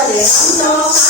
Alejandro.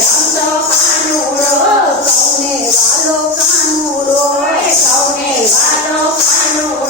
વાલો કાનુડો, સૌને વાલો કાનુડો.